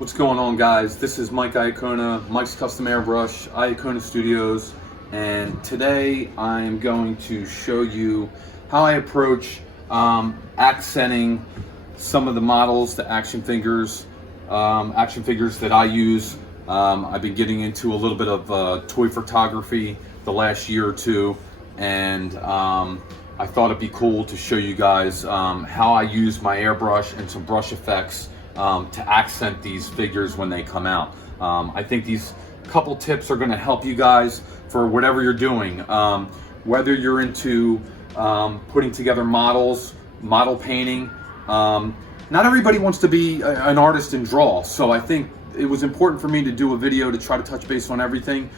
What's going on, guys? This is Mike Iacona, Mike's Custom Airbrush, Iacona Studios, and today I'm going to show you how I approach accenting some of the models, the action figures that I use. I've been getting into a little bit of toy photography the last year or two, and I thought it'd be cool to show you guys how I use my airbrush and some brush effects to accent these figures when they come out. I think these couple tips are going to help you guys for whatever you're doing, whether you're into putting together models, model painting. Not everybody wants to be an artist and draw, so I think it was important for me to do a video to try to touch base on everything.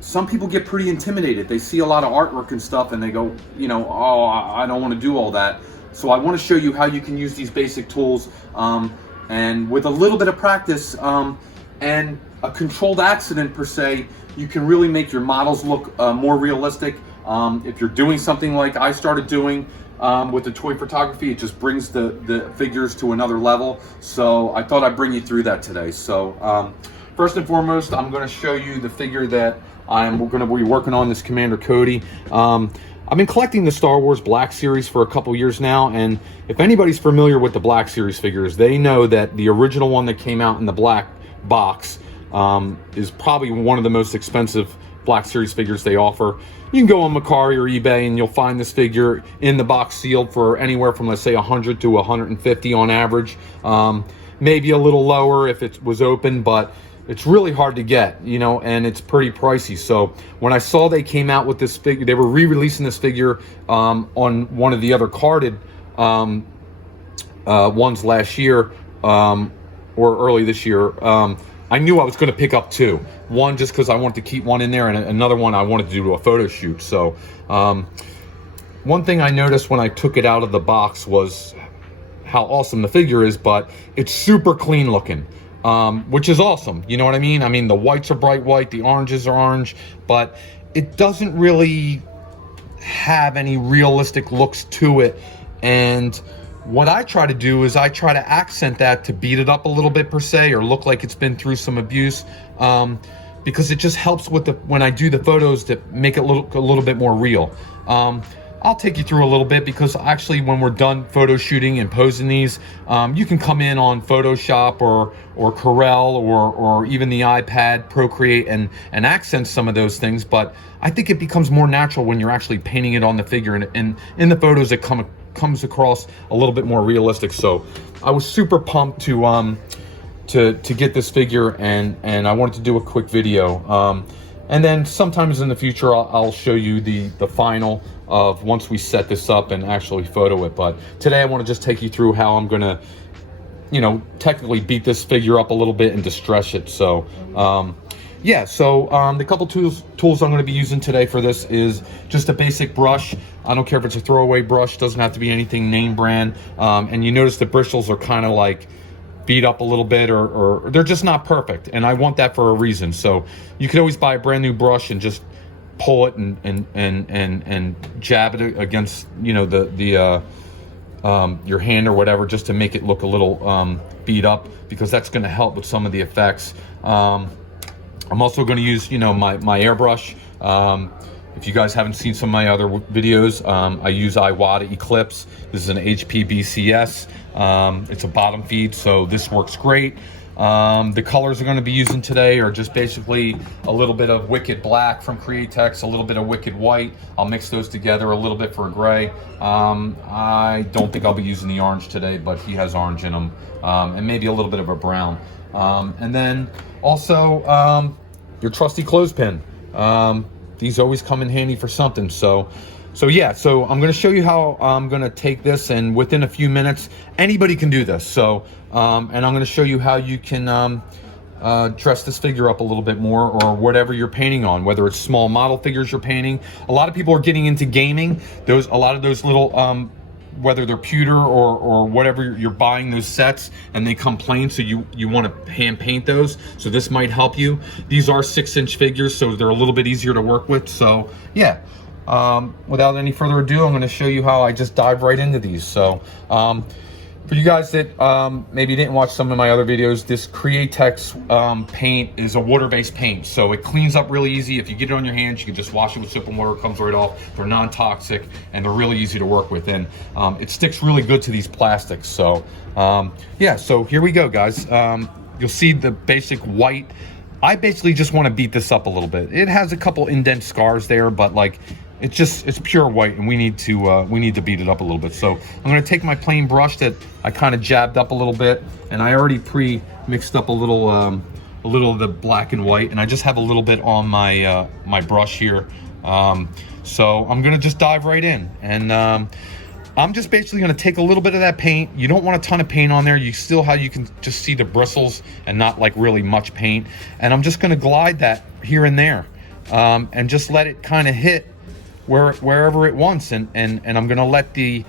Some people get pretty intimidated. They see a lot of artwork and stuff and they go, oh, I don't want to do all that. So I want to show you how you can use these basic tools, and with a little bit of practice and a controlled accident per se, you can really make your models look more realistic. If you're doing something like I started doing with the toy photography, it just brings the figures to another level. So I thought I'd bring you through that today. So first and foremost, I'm going to show you the figure that I'm going to be working on, this Commander Cody. I've been collecting the Star Wars Black Series for a couple years now, and if anybody's familiar with the Black Series figures, they know that the original one that came out in the black box is probably one of the most expensive Black Series figures they offer. You can go on Mercari or eBay and you'll find this figure in the box sealed for anywhere from, let's say, 100 to 150 on average. Maybe a little lower if it was open, but it's really hard to get, and it's pretty pricey. So when I saw they came out with this figure, they were re-releasing this figure on one of the other carded ones last year or early this year. I knew I was going to pick up two. One just because I wanted to keep one in there, and another one I wanted to do a photo shoot. So one thing I noticed when I took it out of the box was how awesome the figure is, but it's super clean looking. Which is awesome, you know what I mean? I mean, the whites are bright white, the oranges are orange, but it doesn't really have any realistic looks to it. And what I try to do is I try to accent that to beat it up a little bit per se, or look like it's been through some abuse, because it just helps with when I do the photos to make it look a little bit more real. I'll take you through a little bit, because actually when we're done photo shooting and posing these, you can come in on Photoshop or Corel or even the iPad, Procreate, and accent some of those things. But I think it becomes more natural when you're actually painting it on the figure, and in the photos it comes across a little bit more realistic. So I was super pumped to get this figure, and I wanted to do a quick video. And then sometimes in the future, I'll show you the final of once we set this up and actually photo it. But today I want to just take you through how I'm going to, technically beat this figure up a little bit and distress it. So, yeah, so the couple tools I'm going to be using today for this is just a basic brush. I don't care if it's a throwaway brush, doesn't have to be anything name brand. And you notice the bristles are kind of like beat up a little bit, or they're just not perfect, and I want that for a reason. So you could always buy a brand new brush and just pull it and jab it against your hand or whatever, just to make it look a little beat up, because that's going to help with some of the effects. I'm also going to use my airbrush. If you guys haven't seen some of my other videos, I use Iwata Eclipse. This is an HP BCS. It's a bottom feed, so this works great. The colors I'm going to be using today are just basically a little bit of Wicked Black from Createx, a little bit of Wicked White. I'll mix those together, a little bit for a gray. I don't think I'll be using the orange today, but he has orange in him, and maybe a little bit of a brown. And then also your trusty clothespin. These always come in handy for something. So yeah, so I'm going to show you how I'm going to take this, and within a few minutes, anybody can do this. So, and I'm going to show you how you can dress this figure up a little bit more, or whatever you're painting on, whether it's small model figures you're painting. A lot of people are getting into gaming. A lot of those little whether they're pewter or whatever, you're buying those sets and they come plain, so you want to hand paint those. So this might help you. These are 6-inch figures, so they're a little bit easier to work with. So yeah, without any further ado, I'm going to show you how I just dive right into these. So For you guys that maybe didn't watch some of my other videos, this Createx paint is a water-based paint, so it cleans up really easy. If you get it on your hands, you can just wash it with soap and water. It comes right off. They're non-toxic and they're really easy to work with, and it sticks really good to these plastics. So yeah, so here we go, guys. You'll see the basic white. I basically just want to beat this up a little bit. It has a couple indent scars there, but like it's pure white, and we need to beat it up a little bit. So I'm going to take my plain brush that I kind of jabbed up a little bit, and I already pre-mixed up a little of the black and white, and I just have a little bit on my my brush here. So I'm going to just dive right in, and I'm just basically going to take a little bit of that paint. You don't want a ton of paint on there. You can just see the bristles and not like really much paint. And I'm just going to glide that here and there, and just let it kind of hit wherever it wants, and I'm gonna let the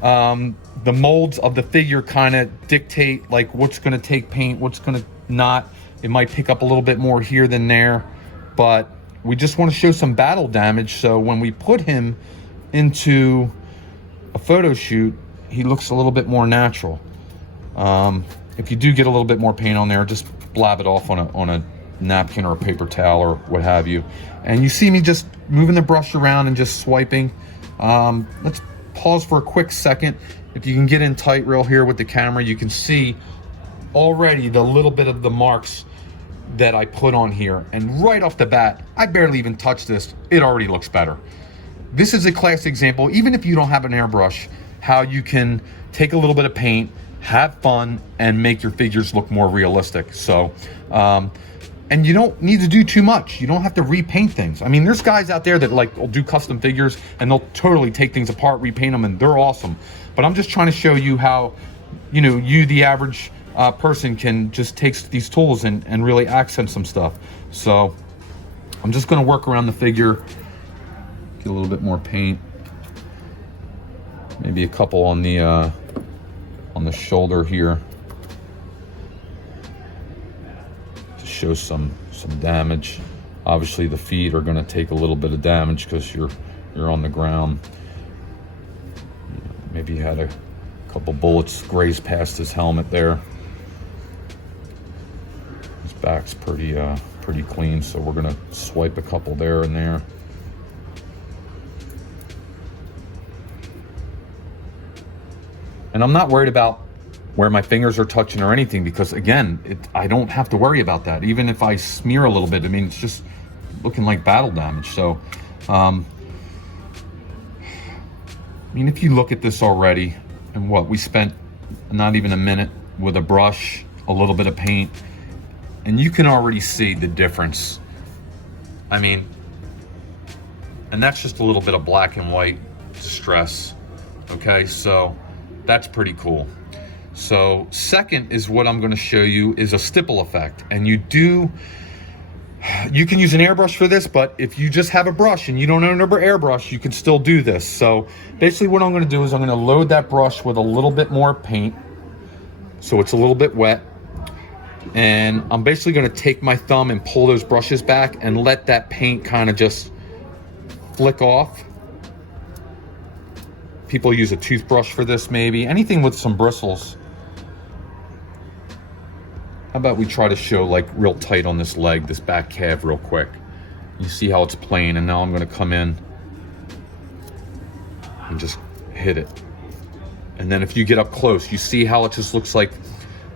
molds of the figure kind of dictate like what's gonna take paint, what's gonna not. It might pick up a little bit more here than there, but we just want to show some battle damage, so when we put him into a photo shoot, he looks a little bit more natural. If you do get a little bit more paint on there, just blab it off on a napkin or a paper towel or what have you. And you see me just moving the brush around and just swiping. Let's pause for a quick second. If you can get in tight real here with the camera, you can see already the little bit of the marks that I put on here. And right off the bat, I barely even touched this. It already looks better. This is a classic example, even if you don't have an airbrush, how you can take a little bit of paint, have fun, and make your figures look more realistic. So, and you don't need to do too much. You don't have to repaint things. I mean, there's guys out there that like will do custom figures and they'll totally take things apart, repaint them, and they're awesome. But I'm just trying to show you how, you, the average person, can just take these tools and really accent some stuff. So I'm just gonna work around the figure, get a little bit more paint, maybe a couple on the shoulder here, show some damage. Obviously the feet are going to take a little bit of damage because you're on the ground. Maybe you had a couple bullets graze past his helmet there. His back's pretty clean, so we're going to swipe a couple there and there. And I'm not worried about where my fingers are touching or anything, because again, I don't have to worry about that. Even if I smear a little bit, I mean, it's just looking like battle damage. So, I mean, if you look at this already, and what we spent not even a minute with a brush, a little bit of paint, and you can already see the difference. I mean, and that's just a little bit of black and white distress. Okay, so that's pretty cool. So second is what I'm going to show you is a stipple effect, and you can use an airbrush for this, but if you just have a brush and you don't own an airbrush, you can still do this. So basically what I'm going to do is I'm going to load that brush with a little bit more paint, so it's a little bit wet, and I'm basically going to take my thumb and pull those brushes back and let that paint kind of just flick off. People use a toothbrush for this, maybe anything with some bristles. How about we try to show like real tight on this leg, this back calf real quick. You see how it's plain, and now I'm gonna come in and just hit it. And then if you get up close, you see how it just looks like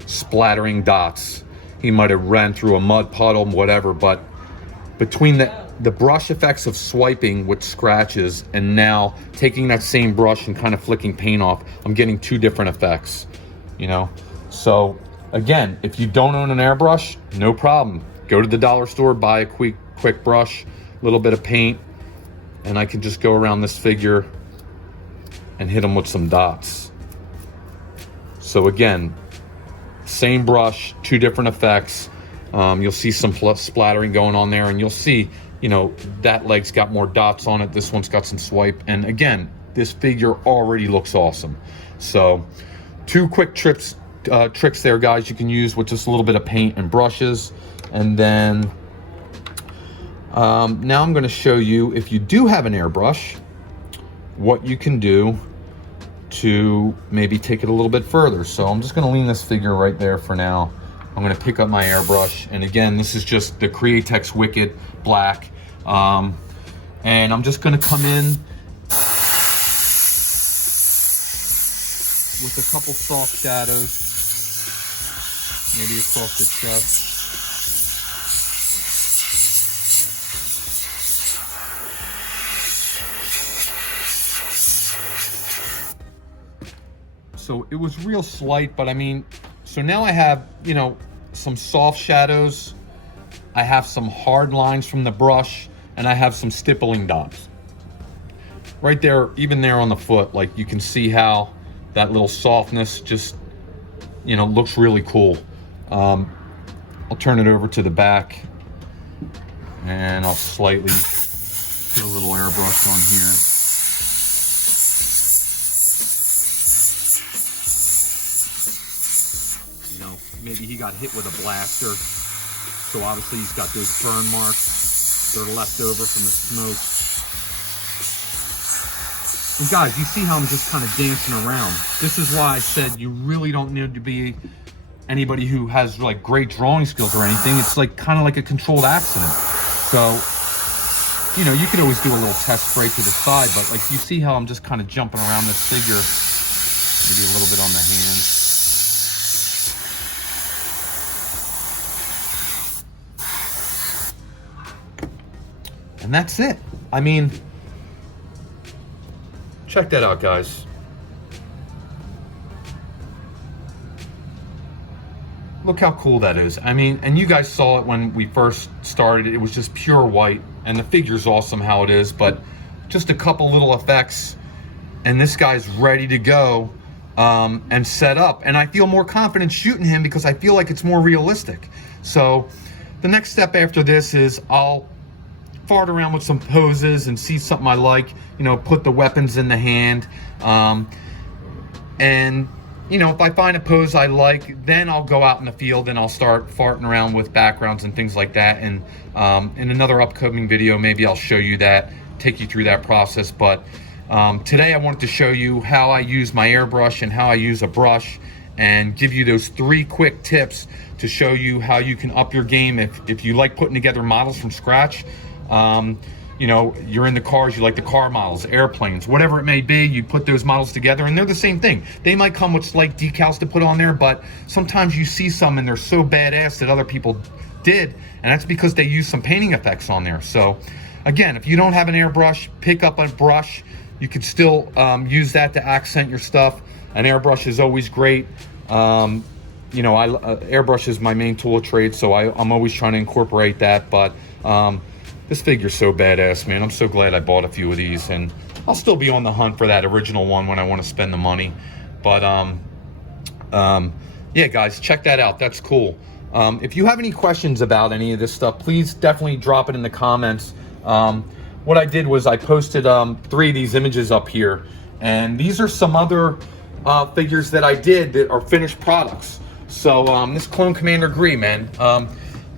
splattering dots. He might have ran through a mud puddle, whatever, but between the brush effects of swiping with scratches and now taking that same brush and kind of flicking paint off, I'm getting two different effects, So again, if you don't own an airbrush, no problem. Go to the dollar store, buy a quick brush, a little bit of paint, and I can just go around this figure and hit them with some dots. So again, same brush, two different effects. You'll see some splattering going on there, and you'll see, that leg's got more dots on it. This one's got some swipe. And again, this figure already looks awesome. So two quick tricks there, guys, you can use with just a little bit of paint and brushes. And then now I'm going to show you, if you do have an airbrush, what you can do to maybe take it a little bit further. So I'm just gonna lean this figure right there for now. I'm gonna pick up my airbrush, and again, this is just the Createx Wicked Black. And I'm just gonna come in with a couple soft shadows, maybe across the chest. So it was real slight, but I mean, so now I have, you know, some soft shadows, I have some hard lines from the brush, and I have some stippling dots. Right there, even there on the foot, like you can see how that little softness just, you know, looks really cool. I'll turn it over to the back, and I'll slightly put a little airbrush on here. Maybe he got hit with a blaster, so obviously he's got those burn marks that are left over from the smoke. And guys, you see how I'm just kind of dancing around. This is why I said you really don't need to be anybody who has like great drawing skills or anything. It's like kind of like a controlled accident. So, you know, you could always do a little test spray to the side, but like you see how I'm just kind of jumping around this figure, maybe a little bit on the hand. And that's it. I mean, check that out, guys. Look how cool that is. I mean, and you guys saw it when we first started. It was just pure white, and the figure's awesome how it is, but just a couple little effects, and this guy's ready to go and set up. And I feel more confident shooting him because I feel like it's more realistic. So the next step after this is I'll fart around with some poses and see something I like, you know, put the weapons in the hand, and you know, if I find a pose I like, then I'll go out in the field and I'll start farting around with backgrounds and things like that. And in another upcoming video, maybe I'll show you that, take you through that process. But today I wanted to show you how I use my airbrush and how I use a brush, and give you those 3 quick tips to show you how you can up your game if you like putting together models from scratch. You know, you're in the cars, you like the car models, airplanes, whatever it may be, you put those models together and they're the same thing. They might come with slight decals to put on there, but sometimes you see some and they're so badass that other people did, and that's because they use some painting effects on there. So again, if you don't have an airbrush, pick up a brush. You can still use that to accent your stuff. An airbrush is always great. You know, airbrush is my main tool of trade, so I'm always trying to incorporate that. But this figure's so badass, man. I'm so glad I bought a few of these, and I'll still be on the hunt for that original one when I want to spend the money. But yeah, guys, check that out. That's cool. If you have any questions about any of this stuff, please definitely drop it in the comments. What I did was I posted 3 of these images up here, and these are some other figures that I did that are finished products. So this Clone Commander Gree, man,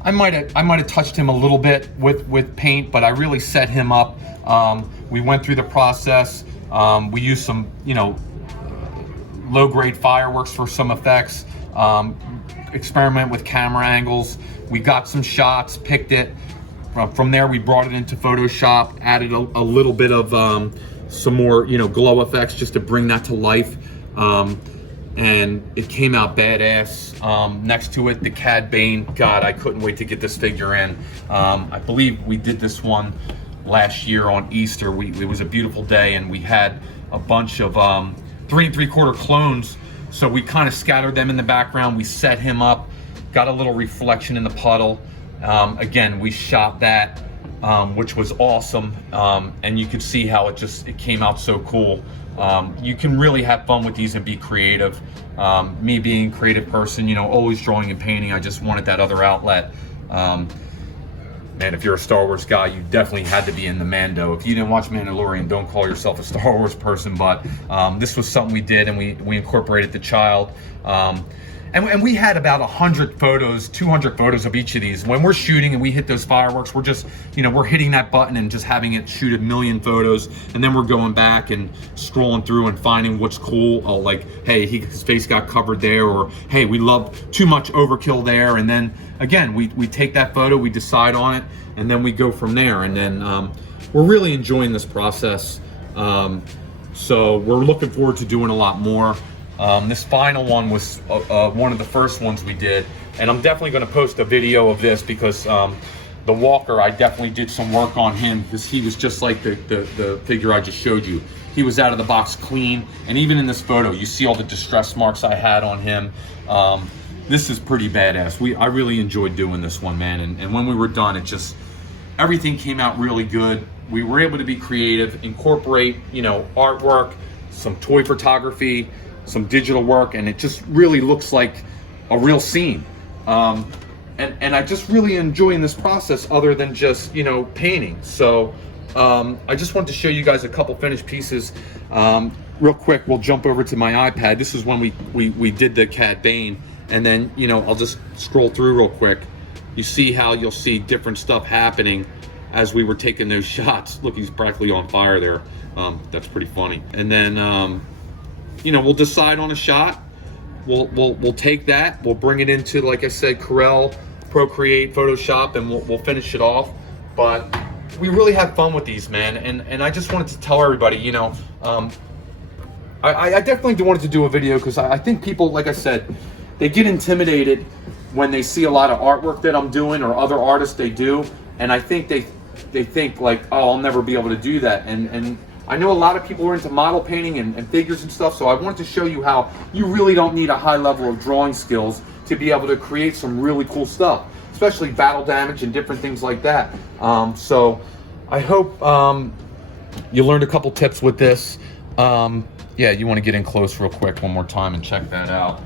I might have touched him a little bit with paint, but I really set him up. We went through the process. We used some, you know, low-grade fireworks for some effects. Experiment with camera angles. We got some shots, picked it. From there, we brought it into Photoshop, added a little bit of some more, you know, glow effects just to bring that to life. And it came out badass. Next to it, the Cad Bane. God, I couldn't wait to get this figure in. I believe we did this one last year on Easter. It was a beautiful day, and we had a bunch of 3 3/4 clones. So we kind of scattered them in the background. We set him up, got a little reflection in the puddle. Again, we shot that, which was awesome. And you could see how it came out so cool. You can really have fun with these and be creative. Me being a creative person, you know, always drawing and painting, I just wanted that other outlet. Man, if you're a Star Wars guy, you definitely had to be in the Mando. If you didn't watch Mandalorian, don't call yourself a Star Wars person, but this was something we did, and we incorporated the child. And and we had about 100 photos, 200 photos of each of these. When we're shooting and we hit those fireworks, we're just, you know, we're hitting that button and just having it shoot a million photos, and then we're going back and scrolling through and finding what's cool. Like, hey, his face got covered there, or hey, we love too much overkill there. And then again, we take that photo, we decide on it, and then we go from there. And then we're really enjoying this process. So we're looking forward to doing a lot more. This final one was one of the first ones we did, and I'm definitely going to post a video of this because the walker, I definitely did some work on him, because he was just like the figure I just showed you. He was out of the box clean, and even in this photo, you see all the distress marks I had on him. This is pretty badass. I really enjoyed doing this one, man, and when we were done, everything came out really good. We were able to be creative, incorporate, you know, artwork, some toy photography, some digital work, and it just really looks like a real scene. And I just really enjoying this process other than just, you know, painting. So I just wanted to show you guys a couple finished pieces. Real quick, we'll jump over to my iPad. This is when we did the Cad Bane, and then, you know, I'll just scroll through real quick. You see how you'll see different stuff happening as we were taking those shots. Look, he's practically on fire there. That's pretty funny. And then you know, we'll decide on a shot. We'll take that. We'll bring it into, like I said, Corel, Procreate, Photoshop, and we'll finish it off. But we really have fun with these, man. And I just wanted to tell everybody, you know, I definitely wanted to do a video because I think people, like I said, they get intimidated when they see a lot of artwork that I'm doing or other artists they do, and I think they think like, oh, I'll never be able to do that. And I know a lot of people are into model painting and figures and stuff, so I wanted to show you how you really don't need a high level of drawing skills to be able to create some really cool stuff, especially battle damage and different things like that. So I hope you learned a couple tips with this. Yeah, you want to get in close real quick one more time and check that out.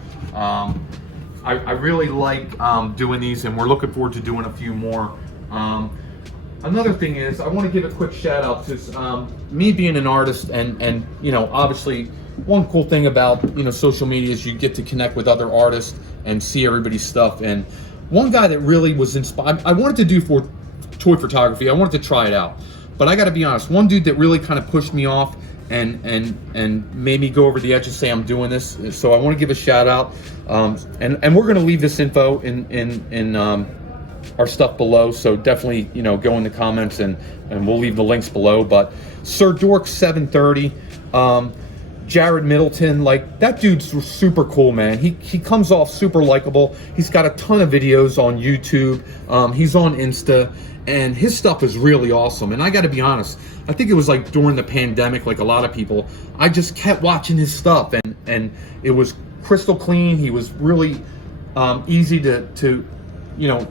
I really like doing these, and we're looking forward to doing a few more. Another thing is, I want to give a quick shout out to me being an artist, and you know, obviously one cool thing about, you know, social media is you get to connect with other artists and see everybody's stuff. And one guy that really was inspired, I wanted to do for toy photography, I wanted to try it out, but I got to be honest, one dude that really kind of pushed me off and made me go over the edge and say I'm doing this. So I want to give a shout out, and we're going to leave this info in our stuff below, so definitely, you know, go in the comments and we'll leave the links below. But Sir Dork 730, Jared Middleton, like, that dude's super cool, man. He comes off super likable. He's got a ton of videos on YouTube. He's on Insta, and his stuff is really awesome. And I got to be honest, I think it was like during the pandemic, like a lot of people, I just kept watching his stuff, and it was crystal clean. He was really easy to you know,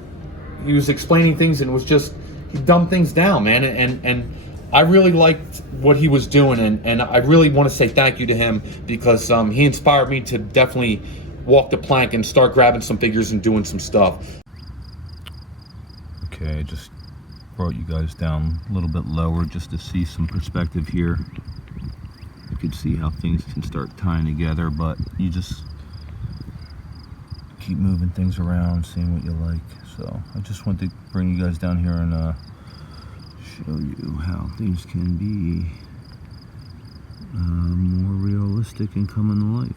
he was explaining things, and it was just, he dumbed things down, man. And I really liked what he was doing, and I really want to say thank you to him, because he inspired me to definitely walk the plank and start grabbing some figures and doing some stuff. Okay, I just brought you guys down a little bit lower just to see some perspective here. You can see how things can start tying together, but you just keep moving things around, seeing what you like. So I just want to bring you guys down here and show you how things can be more realistic and come into life.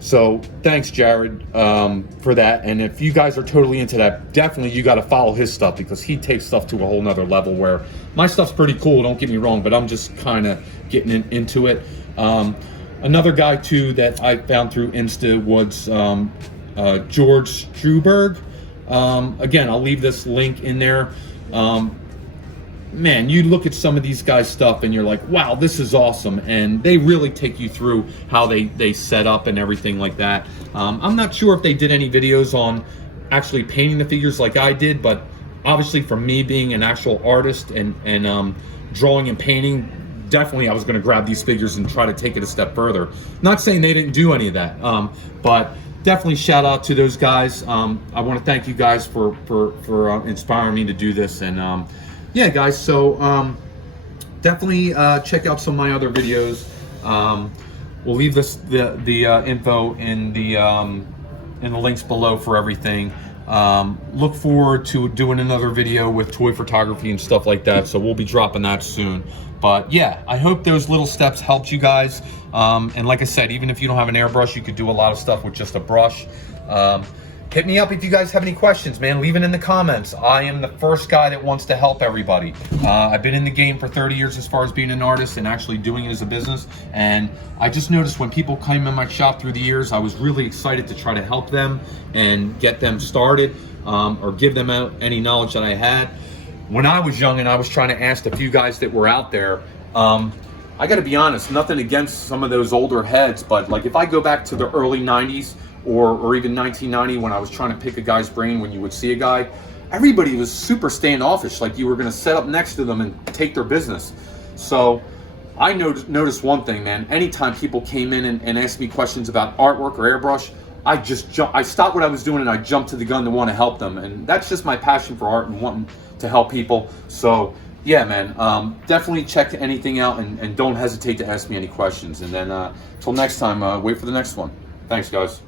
So thanks, Jared, for that. And if you guys are totally into that, definitely you got to follow his stuff, because he takes stuff to a whole nother level, where my stuff's pretty cool, don't get me wrong, but I'm just kind of getting into it. Another guy too that I found through Insta was George Struberg. Again, I'll leave this link in there. Man, you look at some of these guys' stuff and you're like, wow, this is awesome. And they really take you through how they set up and everything like that. I'm not sure if they did any videos on actually painting the figures like I did, but obviously for me being an actual artist and drawing and painting, definitely I was going to grab these figures and try to take it a step further. Not saying they didn't do any of that, but definitely shout out to those guys. I want to thank you guys for inspiring me to do this. And yeah, guys, so definitely check out some of my other videos. We'll leave the info in the links below for everything. Look forward to doing another video with toy photography and stuff like that, so we'll be dropping that soon. But yeah, I hope those little steps helped you guys. And like I said, even if you don't have an airbrush, you could do a lot of stuff with just a brush. Hit me up if you guys have any questions, man. Leave it in the comments. I am the first guy that wants to help everybody. I've been in the game for 30 years as far as being an artist and actually doing it as a business. And I just noticed when people came in my shop through the years, I was really excited to try to help them and get them started, or give them out any knowledge that I had. When I was young and I was trying to ask a few guys that were out there, I gotta be honest, nothing against some of those older heads, but like if I go back to the early 90s, or even 1990, when I was trying to pick a guy's brain, when you would see a guy, everybody was super standoffish, like you were gonna set up next to them and take their business. So I noticed one thing, man. Anytime people came in and asked me questions about artwork or airbrush, I stopped what I was doing and I jumped to the gun to want to help them. And that's just my passion for art and wanting to help people. So yeah, man, definitely check anything out and don't hesitate to ask me any questions. And then till next time, wait for the next one. Thanks, guys.